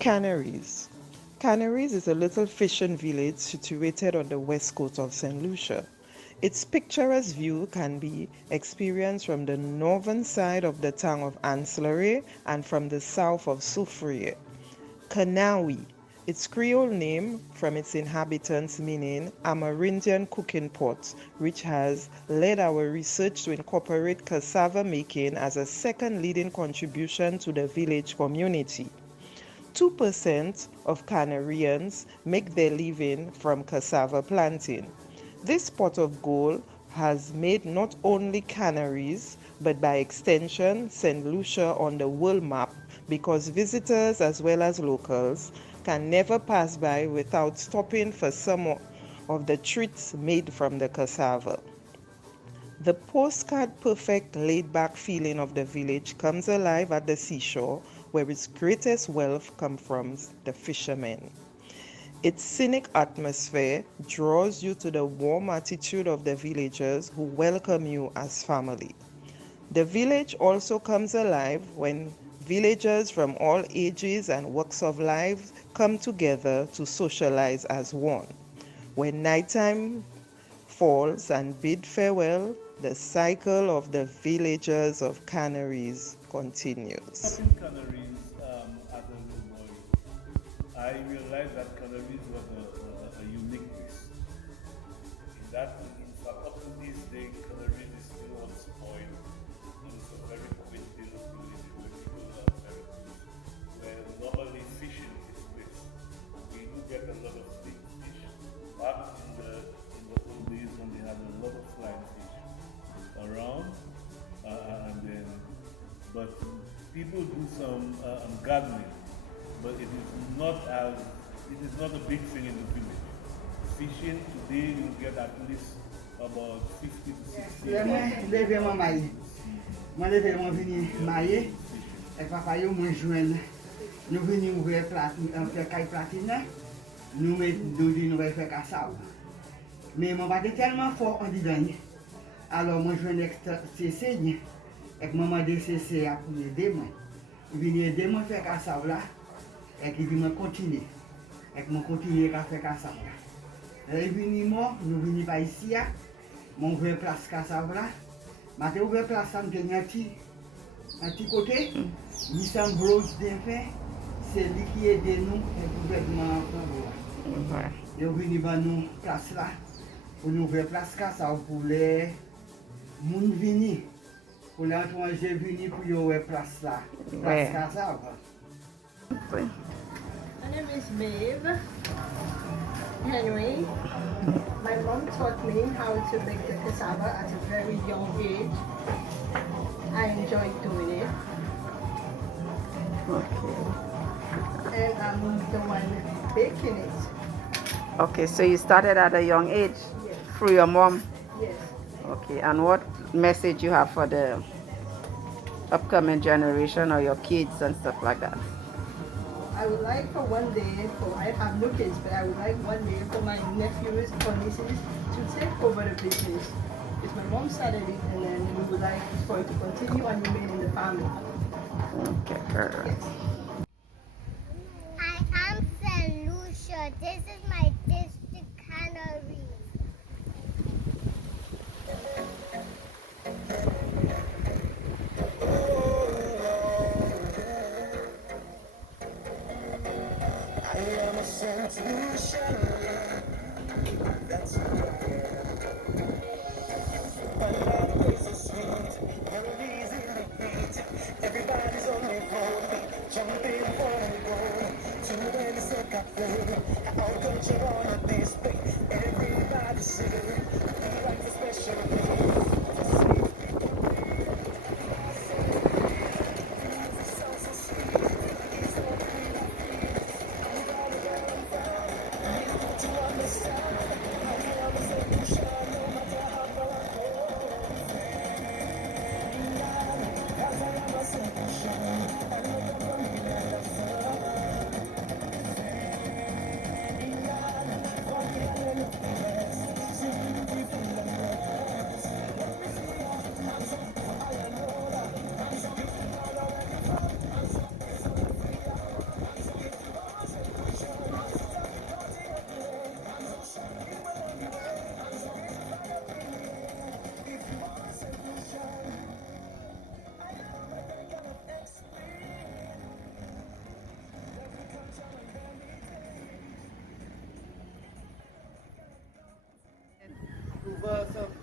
Canaries. Canaries is a little fishing village situated on the west coast of St. Lucia. Its picturesque view can be experienced from the northern side of the town of Ancillary and from the south of Soufriere. Canaries, its Creole name from its inhabitants meaning Amerindian cooking pot, which has led our research to incorporate cassava making as a second leading contribution to the village community. 2% of Canarians make their living from cassava planting. This pot of gold has made not only Canaries, but by extension St. Lucia on the world map because visitors as well as locals can never pass by without stopping for some of the treats made from the cassava. The postcard perfect laid back feeling of the village comes alive at the seashore, where its greatest wealth comes from the fishermen. Its scenic atmosphere draws you to the warm attitude of the villagers who welcome you as family. The village also comes alive when villagers from all ages and walks of life come together to socialize as one. When nighttime falls and bid farewell, the cycle of the villagers of Canaries continues. In Canaries, as a little boy, I realized that Canaries was a unique place. In fact, up to this day, Canaries is still unspoiled. It's a very quaint little village where people are very close, where normally fishing is based. We do get a lot of big fish. Back in the old days when they had a lot of flying fish around, and then, but people do some gardening, but it is not a big thing in the village. Fishing today you get at least about 50 to 60. Leve mon mari. Moi leve mon vini marié. Et papa yo moi joindre. Nous venons ouvrir faire caille platine. Nous dit nous va faire cassave. Mais mon pas tellement fort en dedans. Alors moi joindre CC et maman de CC a pour aider moi. Il vient aider moi faire cassave là et qui vient continuer. Et moi continuer à faire cassave là. Il vient moi, nous venons pas ici. Mon ouvert place cassave là. Matin ouvert place ça me gagne un petit côté. Il s'en brosse de fait. C'est lui qui aide nous et gouvernement là. Il vient ba nous place là. Pour nous ouvrir place cassave pour les moun venir. Pour l'étranger venir pour y ouvrir place là. Place cassave. My name is Maeve Henry. My mom taught me how to make the cassava at a very young age. I enjoyed doing it. Okay. And I'm the one baking it. Okay, so you started at a young age Yes. through your mom. Yes. Okay, and what message you have for the upcoming generation or your kids and stuff like that? I would like for one day, I have no kids, but I would like one day for my nephews or nieces to take over the business. Because my mom started it and then we would like for it to continue and remain in the family. Okay, alright. Yes. I am St. Lucia. This is my district, Canaries. I am a St. Lucia. That's who I am. My love is a sweet, melodies in the beat. Everybody's on their phone. for some